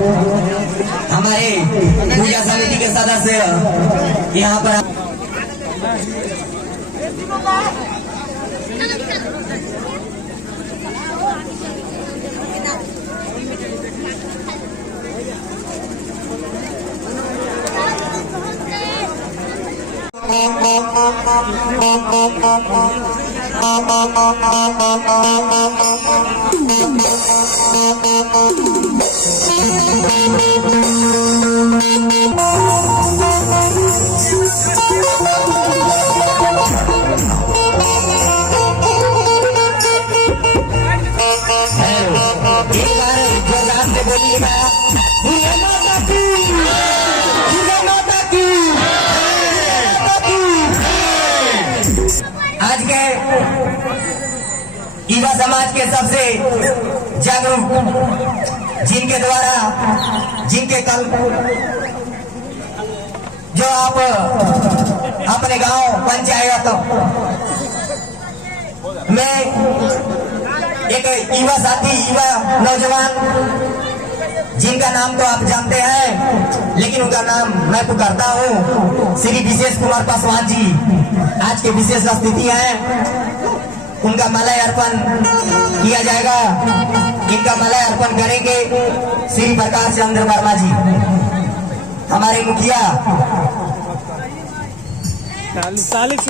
हमारे पूजा समिति के सदस्य यहाँ पर आज के युवा समाज के सबसे जागरूक जिनके द्वारा जिनके कल जो आप अपने गांव पंचायत में एक युवा साथी युवा नौजवान जिनका नाम तो आप जानते हैं, लेकिन उनका नाम मैं पुकारता हूँ श्री विशेष कुमार पासवान जी। आज के विशेष स्थिति है, उनका माला अर्पण किया जाएगा। इनका माला अर्पण करेंगे श्री प्रकाश चंद्र वर्मा जी, हमारे मुखिया।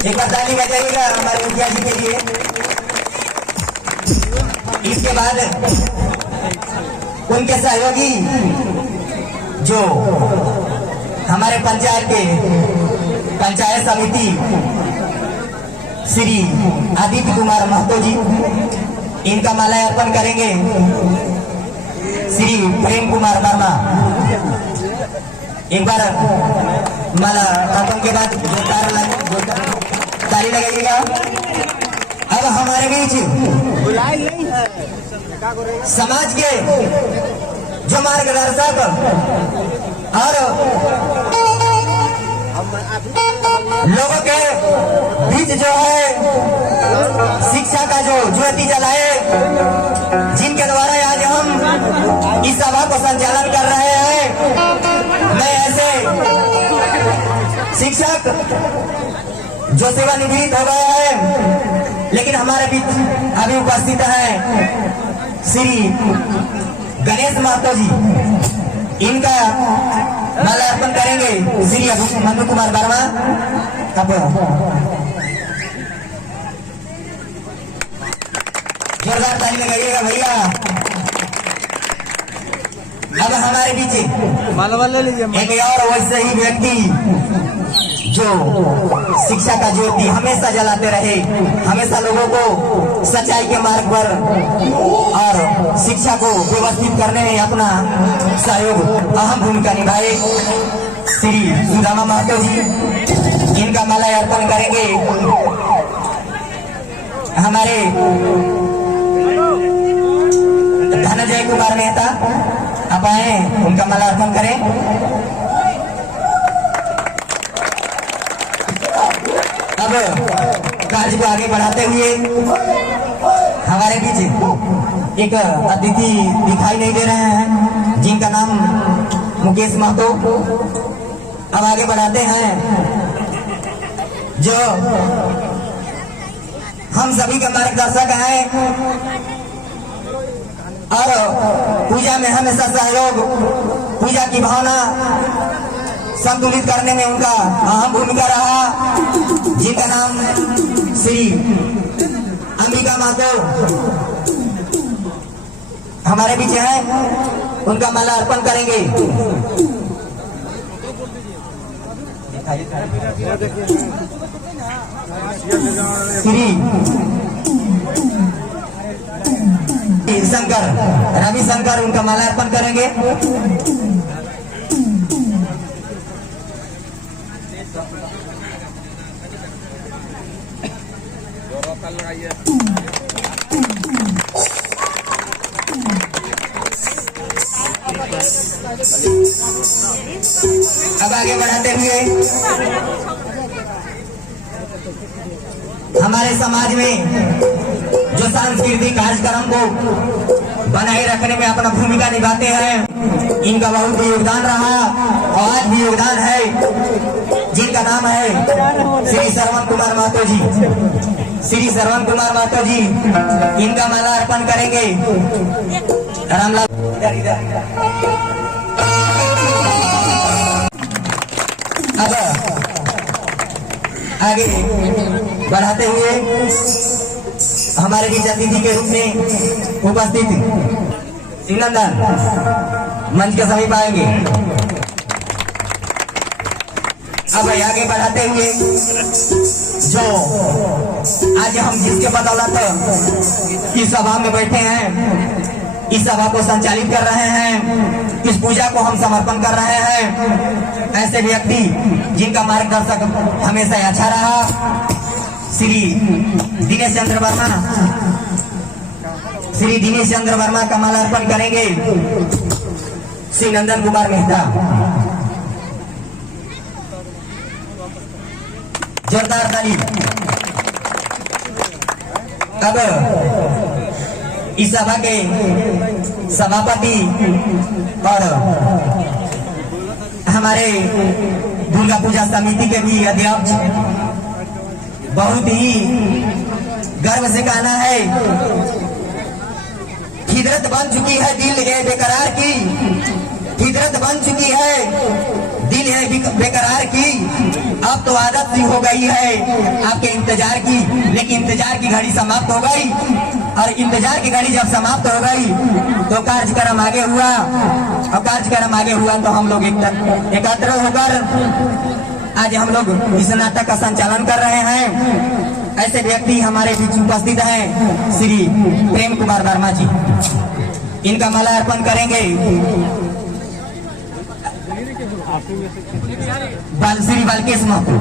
एक बार ताली बजाइएगा हमारे मुखिया जी के लिए। इसके बाद उनके सहयोगी जो हमारे पंचायत समिति श्री आदित्य कुमार महतो जी, इनका माला अर्पण करेंगे श्री प्रेम कुमार वर्मा। एक बार माला अर्पण के बाद ताली लगाइएगा। अब हमारे बीच समाज के जो मार्गदर्शक और लोगों के बीच जो है शिक्षा का जो ज्योति जलाए, जिनके द्वारा आज हम इस सभा को संचालन कर रहे हैं, मैं ऐसे शिक्षक जो सेवानिवृत्त हो गए हैं लेकिन हमारे बीच अभी उपस्थित है श्री गणेश महतो जी, इनका माला अर्पण करेंगे श्री मनु कुमार वर्मा। अब जोरदार ताली लगाइएगा भैया। अब हमारे बीच माला ले लीजिए एक और वैसे ही व्यक्ति जो शिक्षा का ज्योति हमेशा जलाते रहे, हमेशा लोगों को सच्चाई के मार्ग पर और शिक्षा को व्यवस्थित करने में अपना सहयोग अहम भूमिका निभाए श्री सुदामा महतो जी। इनका माला अर्पण करेंगे हमारे धनंजय कुमार मेहता। आप आए, उनका माला अर्पण करें। अब कार्य को आगे बढ़ाते हुए हमारे बीच एक अतिथि दिखाई नहीं दे रहे हैं, जिनका नाम मुकेश महतो। अब आगे बढ़ाते हैं जो हम सभी का मार्गदर्शक हैं और पूजा में हमेशा सहयोग, पूजा की भावना संतुलित करने में उनका अहम भूमिका रहा, जिनका नाम श्री अंबिका महतो हमारे बीच है। उनका माला अर्पण करेंगे श्री शंकर रविशंकर, उनका माला अर्पण करेंगे। अब आगे बढ़ाते हुए हमारे समाज में जो सांस्कृतिक कार्यक्रम को बनाए रखने में अपना भूमिका निभाते हैं इनका बहुत योगदान रहा और आज भी योगदान है, जिनका नाम है श्री श्रवण कुमार महतो जी। श्री श्रवण कुमार महतो जी इनका माला अर्पण करेंगे। रामलाल अब आगे बढ़ाते हुए हमारे बीच अतिथि के रूप में उपस्थित सिंगनंदन मंच के समीप आएंगे। अब आगे बढ़ाते हुए जो आज हम जिसके बदौलत इस सभा में बैठे हैं, इस सभा को संचालित कर रहे हैं, इस पूजा को हम समर्पण कर रहे हैं, ऐसे व्यक्ति जिनका मार्गदर्शक हमेशा अच्छा रहा, श्री दिनेश चंद्र वर्मा। श्री दिनेश चंद्र वर्मा का माला अर्पण करेंगे श्री नंदन कुमार मेहता। जोरदार ताली। अब इस सभा के सभापति और हमारे दुर्गा पूजा समिति के भी अध्यक्ष, बहुत ही गर्व से कहना है, फितरत बन चुकी है दिल है बेकरार की, फितरत बन चुकी है दिल है बेकरार की। अब तो आदत सी हो गई है आपके इंतजार की, लेकिन इंतजार की घड़ी समाप्त हो गई, और इंतजार की घड़ी जब समाप्त हो गई तो कार्यक्रम आगे हुआ, और कार्यक्रम आगे हुआ तो हम लोग एकत्र होकर आज हम लोग इस नाटक का संचालन कर रहे हैं। ऐसे व्यक्ति हमारे बीच उपस्थित हैं श्री प्रेम कुमार वर्मा जी। इनका माला अर्पण करेंगे श्री बालकेश महतो।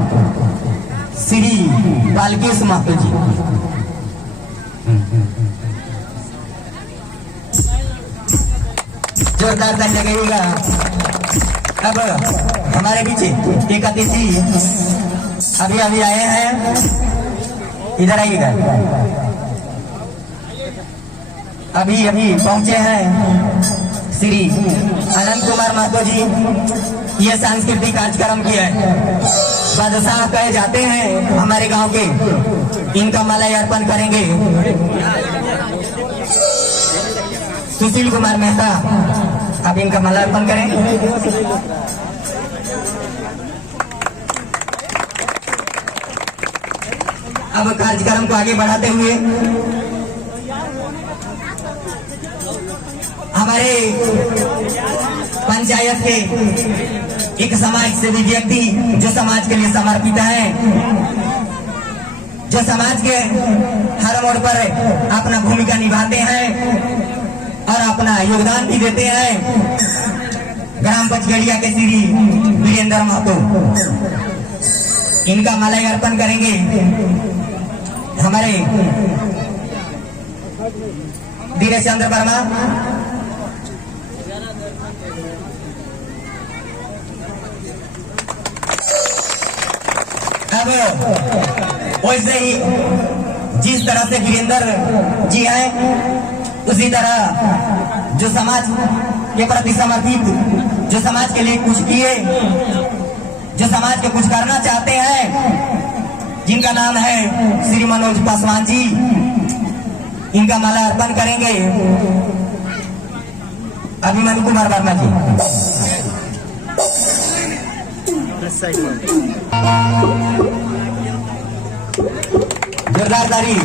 श्री बालकेश महतो जी। जोरदार ताली लगाइएगा। अब हमारे बीच एक अतिथि अभी अभी आए हैं, इधर आइएगा। अभी अभी पहुंचे हैं श्री अनंत कुमार महतो जी। ये सांस्कृतिक कार्यक्रम किया है, बादशाह कहे जाते हैं हमारे गांव के। इनका माला अर्पण करेंगे सुशील कुमार मेहता। आप इनका माला अर्पण करें। अब कार्यक्रम को आगे बढ़ाते हुए हमारे पंचायत के एक समाज सेवी व्यक्ति जो समाज के लिए समर्पित है, जो समाज के हर मोड़ पर अपना भूमिका निभाते हैं और अपना योगदान भी देते हैं, ग्राम पचगड़िया के श्री वीरेंद्र महतो। इनका माला अर्पण करेंगे हमारे दिनेश चंद्र वर्मा। अब वैसे ही जिस तरह से वीरेंद्र जी हैं, उसी तरह जो समाज के प्रति समर्पित, जो समाज के लिए कुछ किए, जो समाज के कुछ करना चाहते हैं, जिनका नाम है श्री मनोज पासवान जी। इनका माला अर्पण करेंगे अभिमन्यु कुमार वर्मा जी। जोरदार ताली।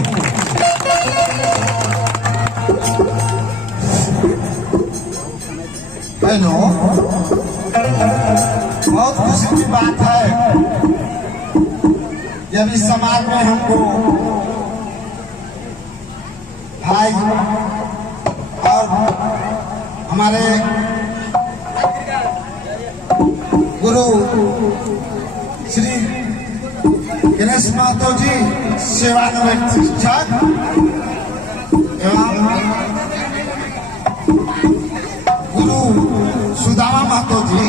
हेलो, बहुत खुशी की बात है जब इस समाज में हमको भाई और हमारे गुरु श्री गणेश महतो जी, सेवानिवृत्त शिक्षक, एवं गुरु सुदामा महतो जी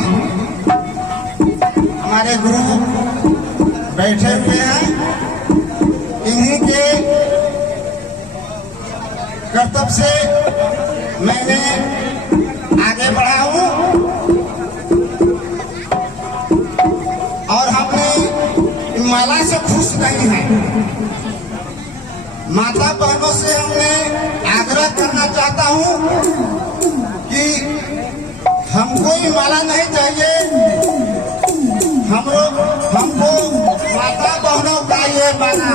हमारे गुरु बैठे हुए हैं। इन्हीं के कर्तव्य से मैंने आगे बढ़ा हूँ नहीं है। माता बहनों से हमने आग्रह करना चाहता हूं कि हमको ही माला नहीं चाहिए, हमको माता बहनों का ये माला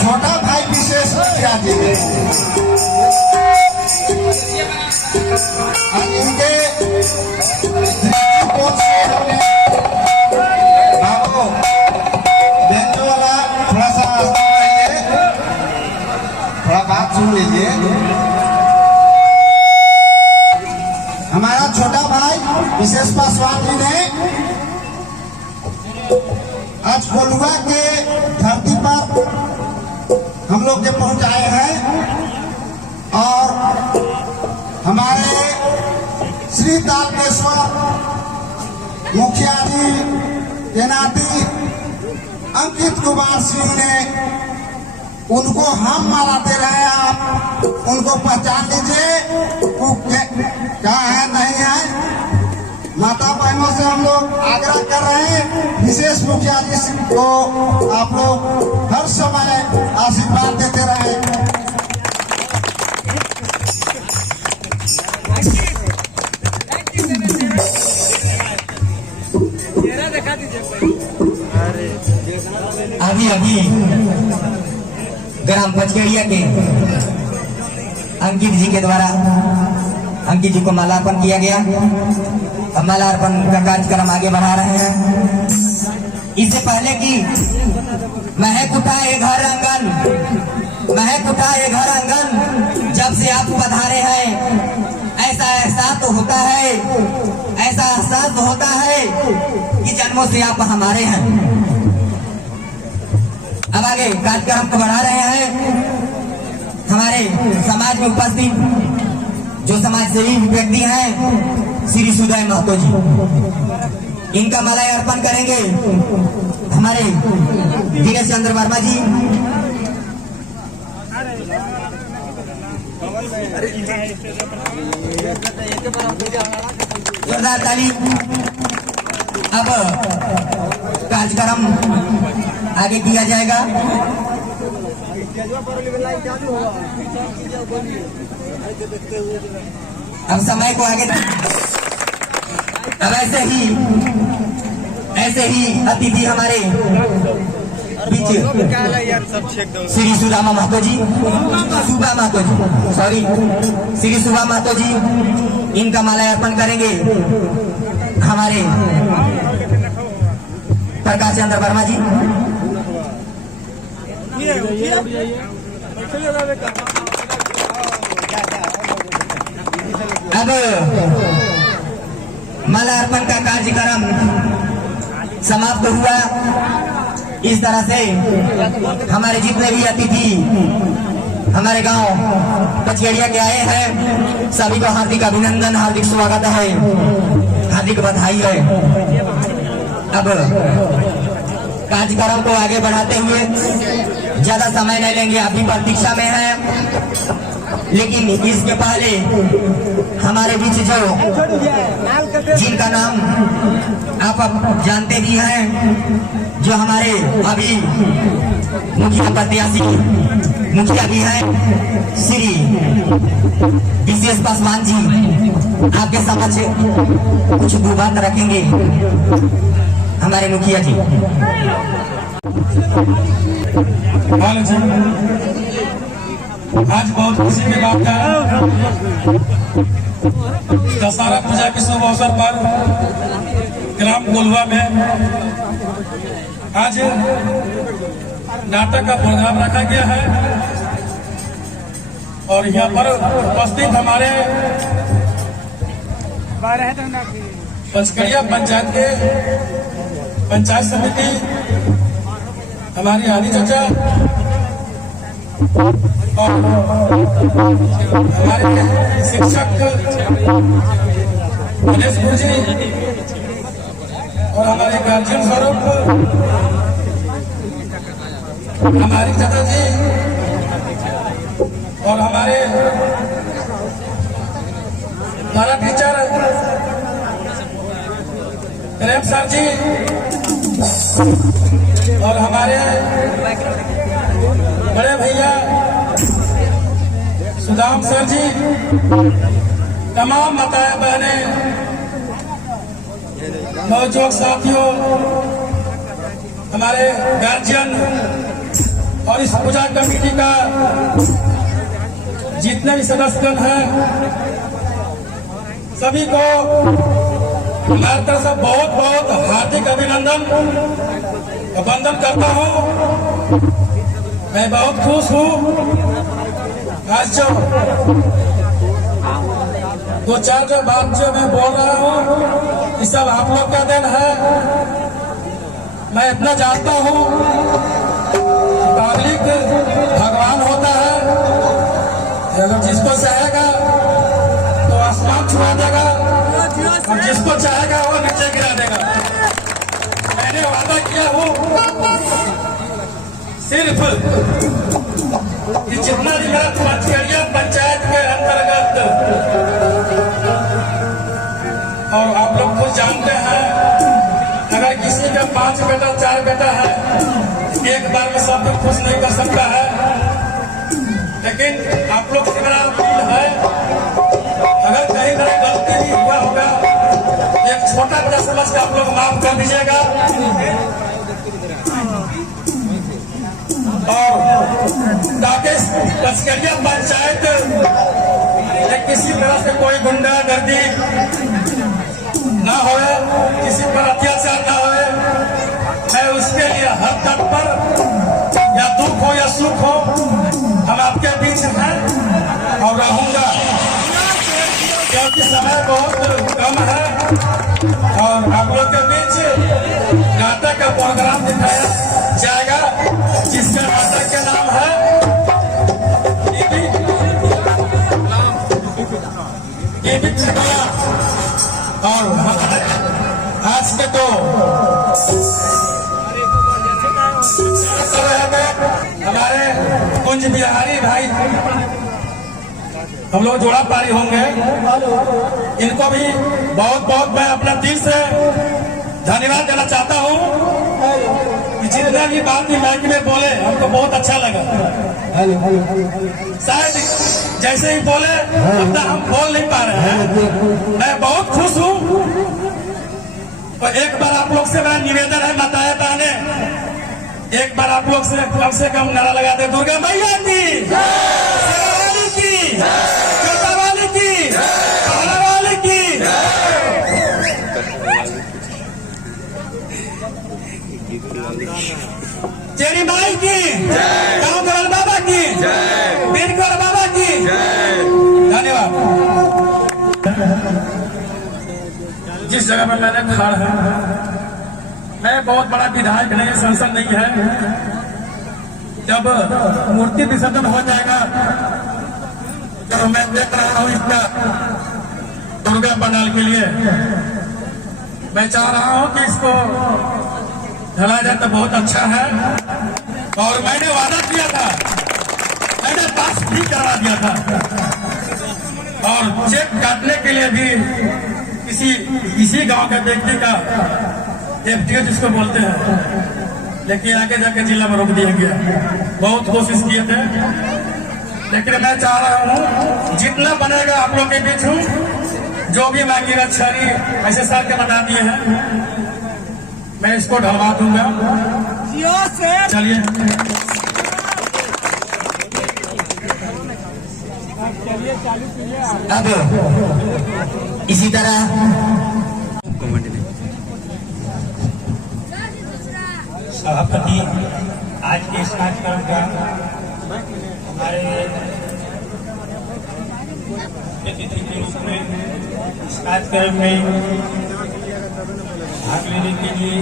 छोटा भाई विशेष मुखिया जी और इनके दृष्टिकोण से हमने बाबू बेंचो वाला थोड़ा सा रहिए, थोड़ा बात सुन लीजिए। हमारा छोटा भाई विशेष पासवान जी ने आज कोलुआ के धरती पर हम लोग के पहुंचाए हैं और हमारे श्री तारकेश्वर मुखिया जी के नाती अंकित कुमार सिंह ने उनको हम माला दे रहे हैं। आप उनको पहचान लीजिए वो क्या है नहीं है। माता बहनों से हम लोग आग्रह कर रहे हैं, विशेष मुखिया जी को आप लोग हर समय आशीर्वाद देते रहे। अभी ग्राम पचकेड़िया के अंकित जी के द्वारा अंकित जी को मालार्पण किया गया। अब मालार्पण का कार्यक्रम आगे बढ़ा रहे हैं। इससे पहले कि महक उठाए घर आंगन, महक उठाए घर आंगन, जब से आप पधारे हैं ऐसा एहसास तो होता है, ऐसा एहसास तो होता है कि जन्मों से आप हमारे हैं। अब आगे कार्यक्रम को बढ़ा रहे हैं। हमारे समाज में उपस्थित जो समाज सेवी व्यक्ति हैं श्री सुदय महतो जी, इनका माला अर्पण करेंगे हमारे दिनेश चंद्र वर्मा जी। जोरदार ताली। अब कार्यक्रम आगे किया जाएगा। अब समय को आगे, अब ऐसे ही अतिथि हमारे बीच श्री सुदामा महतो जी, सुबा महतो जी, सॉरी श्री सुबा महतो जी, इनका माला अर्पण करेंगे हमारे प्रकाश चंद्र वर्मा जी। अब माला अर्पण का कार्यक्रम समाप्त हुआ। इस तरह से हमारे जितने भी अतिथि हमारे गांव पचकेड़िया के आए हैं, सभी को हार्दिक अभिनंदन, हार्दिक स्वागत है, हार्दिक बधाई है। अब कार्यक्रम को आगे बढ़ाते हुए ज्यादा समय नहीं लेंगे, अभी प्रतीक्षा में है। लेकिन इसके पहले हमारे बीच जो जिनका नाम आप जानते भी हैं, जो हमारे अभी मुखिया प्रत्याशी मुखिया भी हैं श्री विशेष पासवान जी, आपके समक्ष कुछ दो बात रखेंगे हमारे मुखिया जी। आज बहुत खुशी की बात है, दशहरा पूजा के शुभ अवसर पर ग्राम कोलवा में आज नाटक का प्रोग्राम रखा गया है और यहाँ पर उपस्थित हमारे पचकेड़िया पंचायत के पंचायत समिति, हमारी आदि चाचा और हमारे शिक्षक गणेश गुरु जी और हमारे गार्जियन स्वरूप हमारी चाचा जी और हमारे हमारा टीचर प्रेम सर जी और हमारे बड़े भैया सुदाम सर जी, तमाम माताएं बहनें, नौजवान साथियों, हमारे गार्जियन और इस पूजा कमेटी का जितने भी सदस्यगण हैं, सभी को हमारी तरफ से बहुत बहुत हार्दिक अभिनंदन और वंदन करता हूं। मैं बहुत खुश हूं। आज जो दो चार जो बात जो मैं बोल रहा हूं, ये सब आप लोग का दिन है। मैं इतना जानता हूं, पब्लिक भगवान होता है। अगर जिसको चाहेगा तो आसमान छुआ देगा और जिसको चाहेगा वो नीचे गिरा देगा। मैंने वादा किया हूं सिर्फ कि जितना भी मेरा मछलिया पंचायत के अंतर्गत, और आप लोग खुद जानते हैं, अगर किसी का 5 बेटा 4 बेटा है, एक बार में सबको खुश नहीं कर सकता है। लेकिन आप लोग से मेरा अपील है, अगर कहीं मेरा गलती भी हुआ होगा, एक छोटा बड़ा समझ के आप लोग माफ कर दीजिएगा। और ताकि लश्करिया पंचायत में किसी तरह से कोई गुंडागर्दी ना होए, किसी पर अत्याचार ना होए, मैं उसके लिए हर तत्पर, या दुख हो या सुख हो, हम आपके बीच हैं और रहूंगा, क्योंकि समय बहुत कम है। और आप लोग के बीच नाटक का प्रोग्राम दिखाया जाएगा, जिसका नाटक का नाम है और आज के तो हमारे कुंज बिहारी भाई, हम लोग जोड़ा पारी होंगे, इनको भी बहुत बहुत मैं अपना दिल से धन्यवाद देना चाहता हूँ कि जितना भी बात माइक में बोले हमको बहुत अच्छा लगा। शायद जैसे ही बोले उतना हम बोल नहीं पा रहे हैं। मैं बहुत खुश हूँ। और एक बार आप लोग से मेरा निवेदन है, माताएं बहनें, एक बार आप लोग से कम नारा लगा दे, दुर्गा मैया की, शेरावाली की, जोतावाली की, पहलावाली की। चेरी माई की, गाँव गरल बाबा की, बीरगढ़ बाबा की। धन्यवाद। जिस जगह पर मैंने खड़ा है, मैं बहुत बड़ा विधायक नहीं, सांसद नहीं है। जब मूर्ति विसर्जन हो जाएगा, जब मैं देख रहा हूँ इसका दुर्गा पंडाल के लिए, मैं चाह रहा हूँ कि इसको ढला जाए तो बहुत अच्छा है। और मैंने वादा किया था, मैंने पास भी करवा दिया था, और चेक काटने के लिए भी इसी गांव के व्यक्ति का एफटीओ जिसको बोलते हैं, लेकिन आगे जाके जिला में रोक दिया गया। बहुत कोशिश किए थे, लेकिन मैं चाह रहा हूँ जितना बनेगा आप लोग के बीच हूँ। जो भी मांगी रक्षारी ऐसे साल के बता दिए हैं, मैं इसको ढलवा दूंगा। चलिए अब इसी तरह सभापति आज के इस कार्यक्रम का हमारे अतिथि के रूप में इस कार्यक्रम में भाग लेने के लिए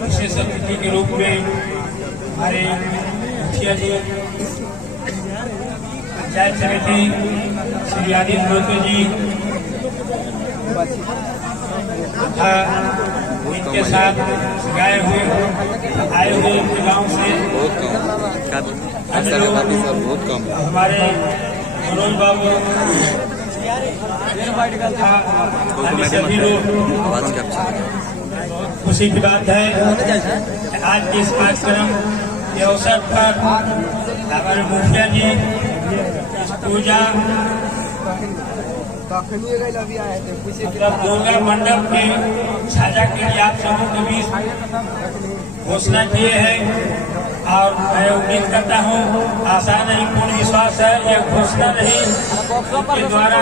विशेष अतिथि के रूप में हमारे मुखिया जी, पंचायत समिति श्री आदित्य जी तथा इनके साथ गए हुए आए हुए इनके गाँव से बहुत कम हमारे मनोज बाबू अन्य सभी लोग, खुशी की बात है आज के इस कार्यक्रम के अवसर पर हमारे मुखिया जी इस पूजा मतलब दुर्गा मंडप के साझा के लिए आप सबों के बीच घोषणा किए हैं और मैं उम्मीद करता हूँ, आशा नहीं पूर्ण विश्वास है यह घोषणा नहीं के द्वारा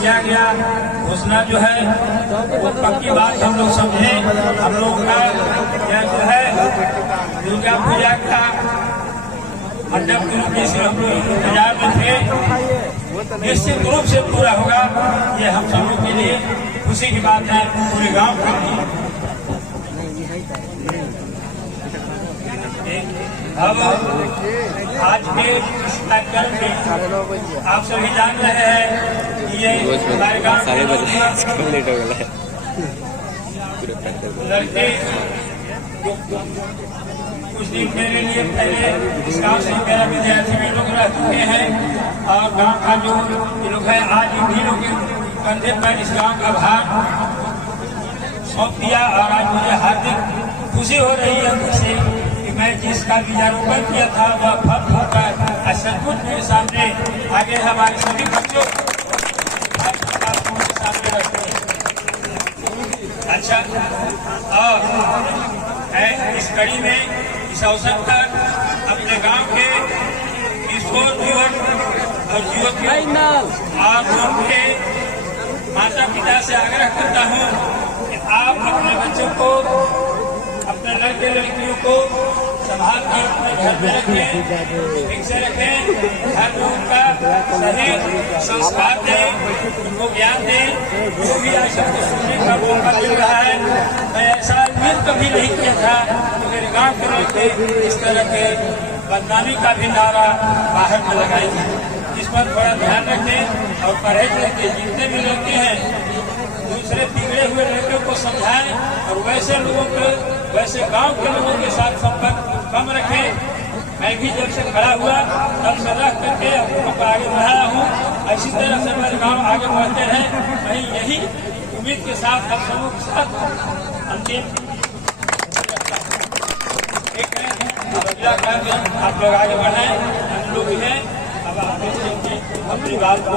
किया गया घोषणा जो है वो पक्की बात हम लोग समझे। हम लोग का यह जो है दुर्गा पूजा का मंडप के रूप में हम लोग इंतजार में थे, निश्चित रूप से पूरा होगा। ये हम सब लोग के लिए खुशी की बात है, पूरे गांव के लिए। अब आज के इस कार्यक्रम में आप सभी जान रहे हैं कि ये हमारे गांव के लड़के कुछ दिन मेरे लिए पहले इस गांव से मेरा विद्यार्थी भी लोग रह चुके हैं और गांव का जो लोग है आज इन्हीं लोग के कंधे पर इस गांव का भार सौंप दिया और आज मुझे हार्दिक खुशी हो रही है मुझसे कि मैं जिसका बीजारोपण किया था वह फल होकर सचमुच मेरे सामने आगे हमारे सभी बच्चों के सामने रखते हैं। अच्छा, और इस कड़ी में इस अवसर पर अपने गांव के किशोर युवक और युवतियों और उनके माता पिता से आग्रह करता हूं कि आप अपने बच्चों को, अपने लड़के लड़कियों को संभाल कर अपने घर में रखें, ठीक से रखें, घर में उनका सही संस्कार दें, उनको ज्ञान दें। जो भी आज सबको सुनने का मौका मिल रहा है, मैं ऐसा उम्मीद कभी नहीं किया था कि मेरे गांव के लोग इस तरह के बदनामी का भी नारा बाहर में लगाएंगे। इस पर थोड़ा ध्यान रखें और परहेज रखें। जितने भी लड़के हैं दूसरे बिगड़े हुए लड़कों को समझाएं और वैसे लोगों को, वैसे गांव के लोगों के साथ संपर्क कम रखें। मैं भी जब से खड़ा हुआ तब से रख करके लोगों को आगे बढ़ाया हूँ। इसी तरह से मेरे गांव आगे बढ़ते हैं। मैं यही उम्मीद के साथ आप सबों के साथ अंतिम एक आप लोग आगे बढ़ाएं। हम लोग हैं अब अपनी बात को